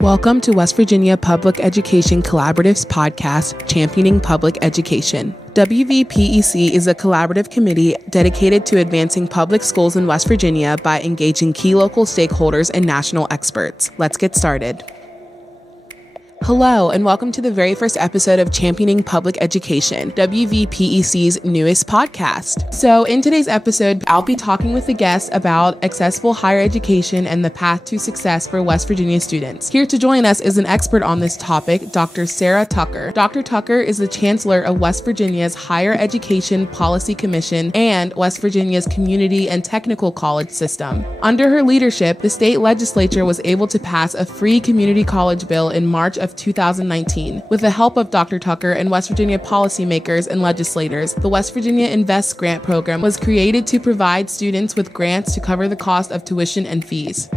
Welcome to West Virginia Public Education Collaborative's podcast, Championing Public Education. WVPEC is a collaborative committee dedicated to advancing public schools in West Virginia by engaging key local stakeholders and national experts. Let's get started. Hello, and welcome to the very first episode of Championing Public Education, WVPEC's newest podcast. So in today's episode, I'll be talking with the guests about accessible higher education and the path to success for West Virginia students. Here to join us is an expert on this topic, Dr. Sarah Tucker. Dr. Tucker is the Chancellor of West Virginia's Higher Education Policy Commission and West Virginia's Community and Technical College System. Under her leadership, the state legislature was able to pass a free community college bill in March of 2019. With the help of Dr. Tucker and West Virginia policymakers and legislators, the West Virginia Invest Grant Program was created to provide students with grants to cover the cost of tuition and fees.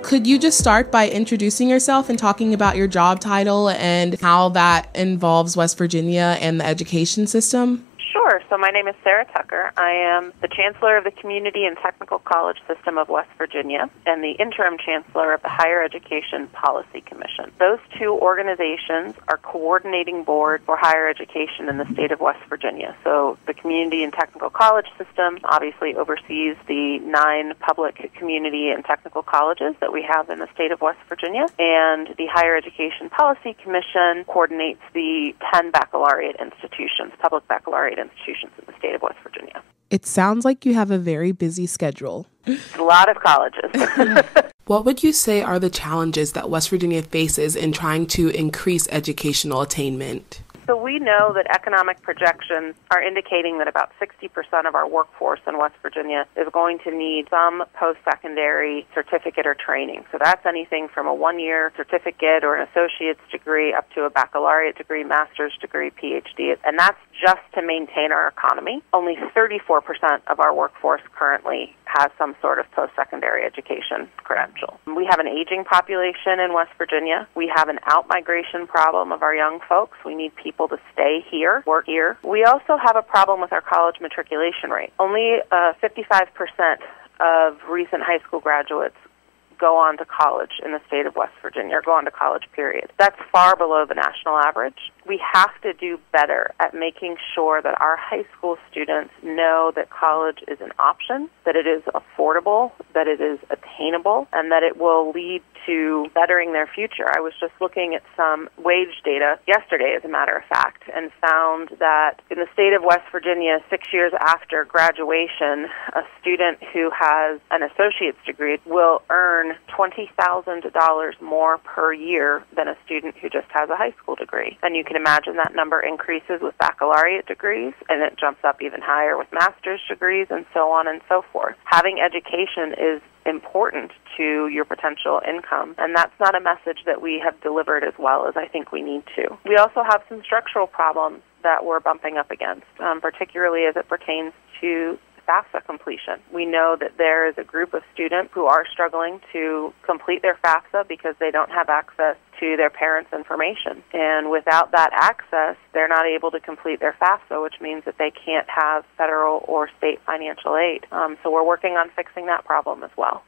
Could you just start by introducing yourself and talking about your job title and how that involves West Virginia and the education system? Sure. So my name is Sarah Tucker. I am the Chancellor of the Community and Technical College System of West Virginia and the Interim Chancellor of the Higher Education Policy Commission. Those two organizations are coordinating board for higher education in the state of West Virginia. So the Community and Technical College System obviously oversees the 9 public community and technical colleges that we have in the state of West Virginia, and the Higher Education Policy Commission coordinates the 10 baccalaureate institutions, public baccalaureate institutions in the state of West Virginia. It sounds like you have a very busy schedule. It's a lot of colleges. What would you say are the challenges that West Virginia faces in trying to increase educational attainment? So we know that economic projections are indicating that about 60% of our workforce in West Virginia is going to need some post-secondary certificate or training. So that's anything from a 1-year certificate or an associate's degree up to a baccalaureate degree, master's degree, PhD, and that's just to maintain our economy. Only 34% of our workforce currently has some sort of post-secondary education credential. We have an aging population in West Virginia. We have an out-migration problem of our young folks. We need people to stay here, work here. We also have a problem with our college matriculation rate. Only 55% of recent high school graduates go on to college in the state of West Virginia, or go on to college, period. That's far below the national average. We have to do better at making sure that our high school students know that college is an option, that it is affordable, that it is attainable, and that it will lead to bettering their future. I was just looking at some wage data yesterday, as a matter of fact, and found that in the state of West Virginia, 6 years after graduation, a student who has an associate's degree will earn $20,000 more per year than a student who just has a high school degree. And you can imagine that number increases with baccalaureate degrees, and it jumps up even higher with master's degrees, and so on and so forth. Having education is important to your potential income, and that's not a message that we have delivered as well as I think we need to. We also have some structural problems that we're bumping up against, particularly as it pertains to FAFSA completion. We know that there is a group of students who are struggling to complete their FAFSA because they don't have access to their parents' information. And without that access, they're not able to complete their FAFSA, which means that they can't have federal or state financial aid. So we're working on fixing that problem as well.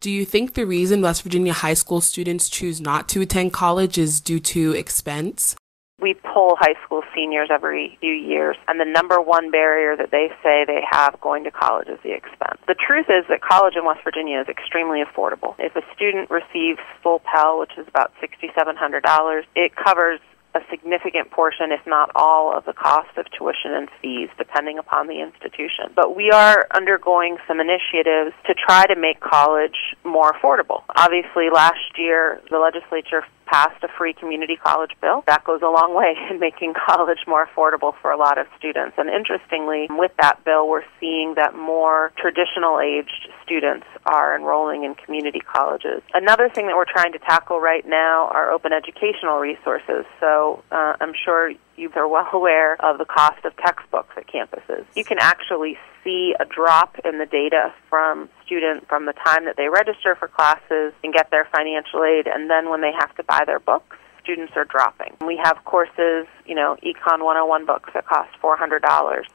Do you think the reason West Virginia high school students choose not to attend college is due to expense? We poll high school seniors every few years, and the number one barrier that they say they have going to college is the expense. The truth is that college in West Virginia is extremely affordable. If a student receives full Pell, which is about $6,700, it covers a significant portion, if not all, of the cost of tuition and fees, depending upon the institution. But we are undergoing some initiatives to try to make college more affordable. Obviously, last year, the legislature passed a free community college bill. That goes a long way in making college more affordable for a lot of students. And interestingly, with that bill, we're seeing that more traditional-aged students are enrolling in community colleges. Another thing that we're trying to tackle right now are open educational resources. So I'm sure you are well aware of the cost of textbooks at campuses. You can actually see a drop in the data from students from the time that they register for classes and get their financial aid, and then when they have to buy their books, students are dropping. We have courses, Econ 101 books that cost $400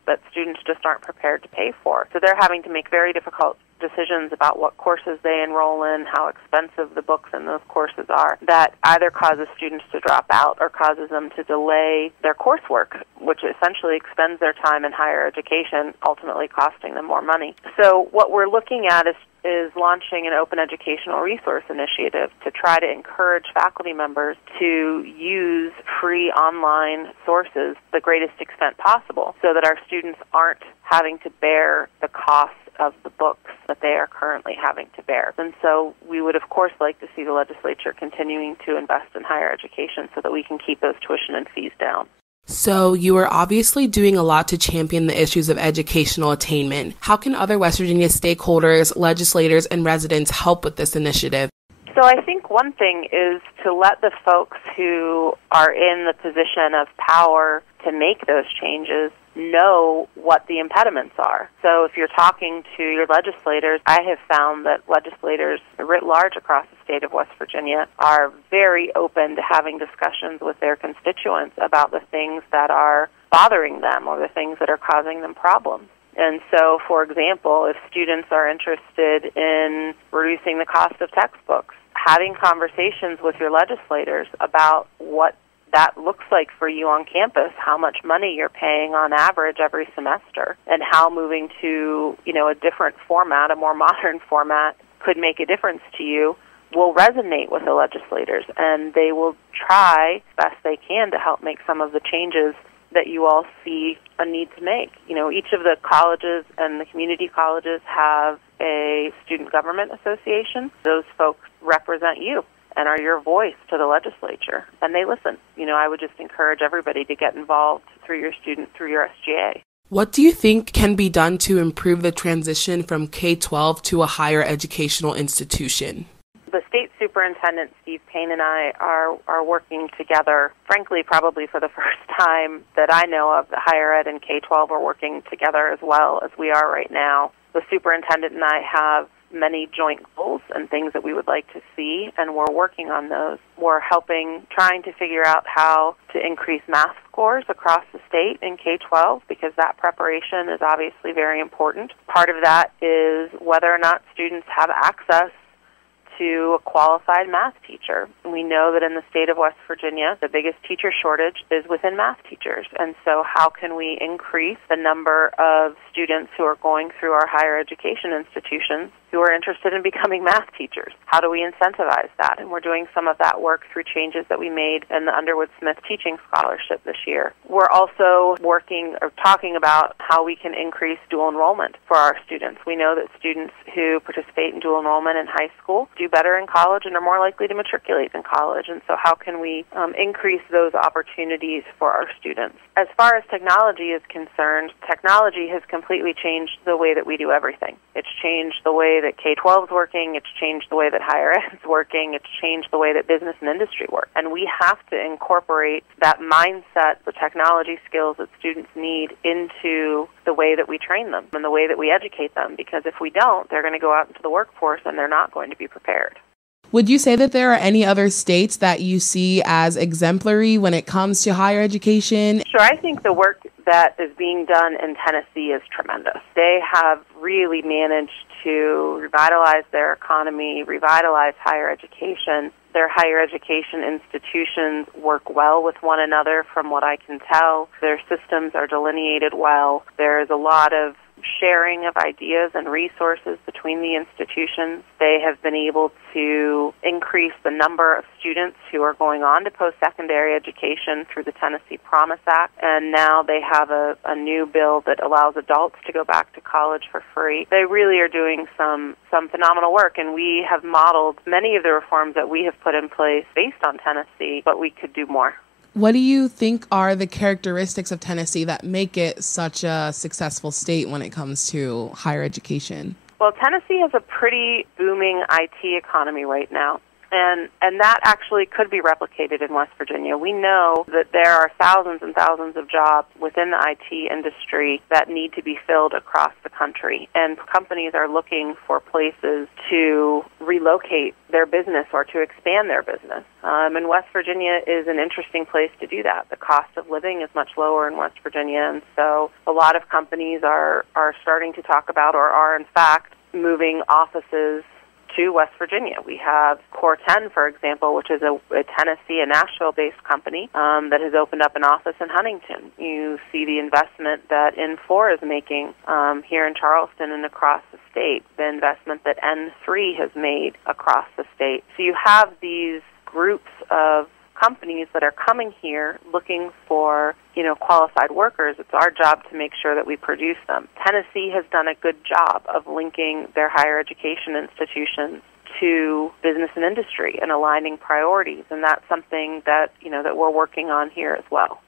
that students just aren't prepared to pay for. So they're having to make very difficult decisions about what courses they enroll in, how expensive the books in those courses are, that either causes students to drop out or causes them to delay their coursework, which essentially expends their time in higher education, ultimately costing them more money. So what we're looking at is launching an open educational resource initiative to try to encourage faculty members to use free online sources to the greatest extent possible so that our students aren't having to bear the cost of the books that they are currently having to bear. And so we would, of course, like to see the legislature continuing to invest in higher education so that we can keep those tuition and fees down. So you are obviously doing a lot to champion the issues of educational attainment. How can other West Virginia stakeholders, legislators, and residents help with this initiative? So I think one thing is to let the folks who are in the position of power to make those changes know what the impediments are. So if you're talking to your legislators, I have found that legislators writ large across the state of West Virginia are very open to having discussions with their constituents about the things that are bothering them or the things that are causing them problems. And so, for example, if students are interested in reducing the cost of textbooks, having conversations with your legislators about what that looks like for you on campus, how much money you're paying on average every semester, and how moving to, a different format, a more modern format, could make a difference to you, will resonate with the legislators, and they will try best they can to help make some of the changes that you all see a need to make. Each of the colleges and the community colleges have a student government association. Those folks represent you and are your voice to the legislature, and they listen. I would just encourage everybody to get involved through your SGA. What do you think can be done to improve the transition from K-12 to a higher educational institution? The state superintendent, Steve Payne, and I are working together, frankly, probably for the first time that I know of. The higher ed and K-12 are working together as well as we are right now. The superintendent and I have many joint goals and things that we would like to see, and we're working on those. We're trying to figure out how to increase math scores across the state in K-12 because that preparation is obviously very important. Part of that is whether or not students have access to a qualified math teacher. We know that in the state of West Virginia, the biggest teacher shortage is within math teachers. And so how can we increase the number of students who are going through our higher education institutions who are interested in becoming math teachers? How do we incentivize that? And we're doing some of that work through changes that we made in the Underwood-Smith Teaching Scholarship this year. We're also talking about how we can increase dual enrollment for our students. We know that students who participate in dual enrollment in high school do better in college and are more likely to matriculate in college. And so how can we increase those opportunities for our students? As far as technology is concerned, technology has completely changed the way that we do everything. It's changed the way that K-12 is working, it's changed the way that higher ed is working, it's changed the way that business and industry work. And we have to incorporate that mindset, the technology skills that students need into the way that we train them and the way that we educate them, because if we don't, they're going to go out into the workforce and they're not going to be prepared. Would you say that there are any other states that you see as exemplary when it comes to higher education? Sure. I think the work that is being done in Tennessee is tremendous. They have really managed to revitalize their economy, revitalize higher education. Their higher education institutions work well with one another from what I can tell. Their systems are delineated well. There's a lot of sharing of ideas and resources between the institutions. They have been able to increase the number of students who are going on to post-secondary education through the Tennessee Promise Act, and now they have a new bill that allows adults to go back to college for free. They really are doing some phenomenal work, and we have modeled many of the reforms that we have put in place based on Tennessee, but we could do more. What do you think are the characteristics of Tennessee that make it such a successful state when it comes to higher education? Well, Tennessee has a pretty booming IT economy right now. And that actually could be replicated in West Virginia. We know that there are thousands and thousands of jobs within the IT industry that need to be filled across the country. And companies are looking for places to relocate their business or to expand their business. And West Virginia is an interesting place to do that. The cost of living is much lower in West Virginia, and so a lot of companies are starting to talk about or are in fact moving offices to West Virginia. We have Core 10, for example, which is a Tennessee and Nashville-based company that has opened up an office in Huntington. You see the investment that N4 is making here in Charleston and across the state, the investment that N3 has made across the state. So you have these groups of companies that are coming here looking for, qualified workers. It's our job to make sure that we produce them. Tennessee has done a good job of linking their higher education institutions to business and industry and aligning priorities, and that's something that, that we're working on here as well.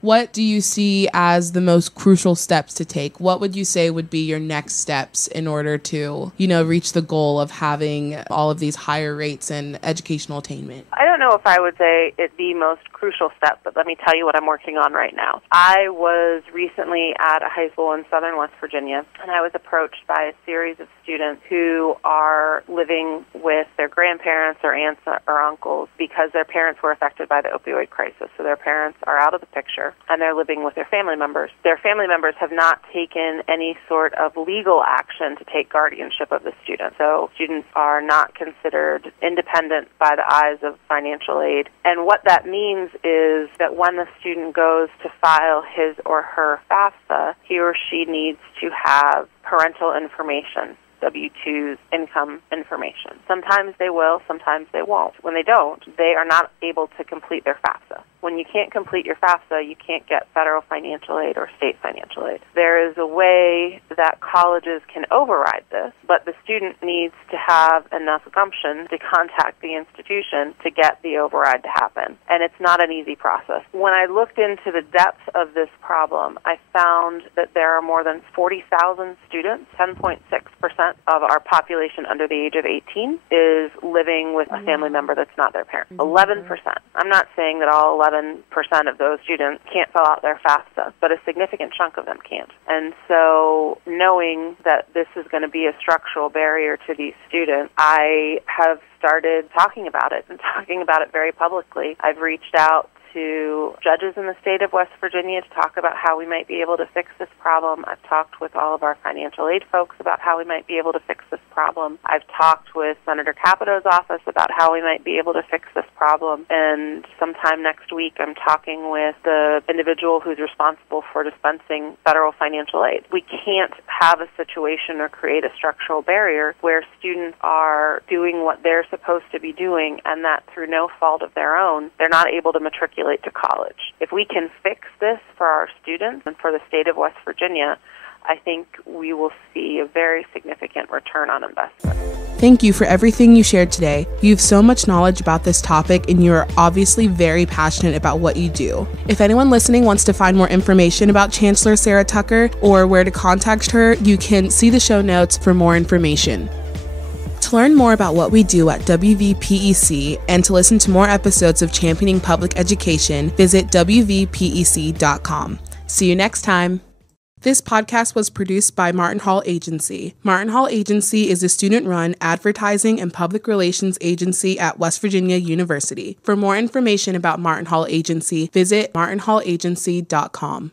What do you see as the most crucial steps to take? What would you say would be your next steps in order to, reach the goal of having all of these higher rates and educational attainment? I don't know if I would say it's the most crucial step, but let me tell you what I'm working on right now. I was recently at a high school in southern West Virginia, and I was approached by a series of students who are living with their grandparents or aunts or uncles because their parents were affected by the opioid crisis. So their parents are out of the picture, and they're living with their family members. Their family members have not taken any sort of legal action to take guardianship of the student. So students are not considered independent by the eyes of financial aid. And what that means is that when the student goes to file his or her FAFSA, he or she needs to have parental information, W-2s, income information. Sometimes they will, sometimes they won't. When they don't, they are not able to complete their FAFSA. When you can't complete your FAFSA, you can't get federal financial aid or state financial aid. There is a way that colleges can override this, but the student needs to have enough gumption to contact the institution to get the override to happen. And it's not an easy process. When I looked into the depth of this problem, I found that there are more than 40,000 students, 10.6% of our population under the age of 18 is living with a family member that's not their parent. 11%. I'm not saying that all 11% of those students can't fill out their FAFSA, but a significant chunk of them can't. And so knowing that this is going to be a structural barrier to these students, I have started talking about it and talking about it very publicly. I've reached out to judges in the state of West Virginia to talk about how we might be able to fix this problem. I've talked with all of our financial aid folks about how we might be able to fix this problem. I've talked with Senator Capito's office about how we might be able to fix this problem. And sometime next week, I'm talking with the individual who's responsible for dispensing federal financial aid. We can't have a situation or create a structural barrier where students are doing what they're supposed to be doing and that through no fault of their own, they're not able to matriculate to college. If we can fix this for our students and for the state of West Virginia, I think we will see a very significant return on investment. Thank you for everything you shared today. You have so much knowledge about this topic, and you're obviously very passionate about what you do. If anyone listening wants to find more information about Chancellor Sarah Tucker or where to contact her, you can see the show notes for more information. To learn more about what we do at WVPEC and to listen to more episodes of Championing Public Education, visit WVPEC.com. See you next time. This podcast was produced by Martin Hall Agency. Martin Hall Agency is a student-run advertising and public relations agency at West Virginia University. For more information about Martin Hall Agency, visit martinhallagency.com.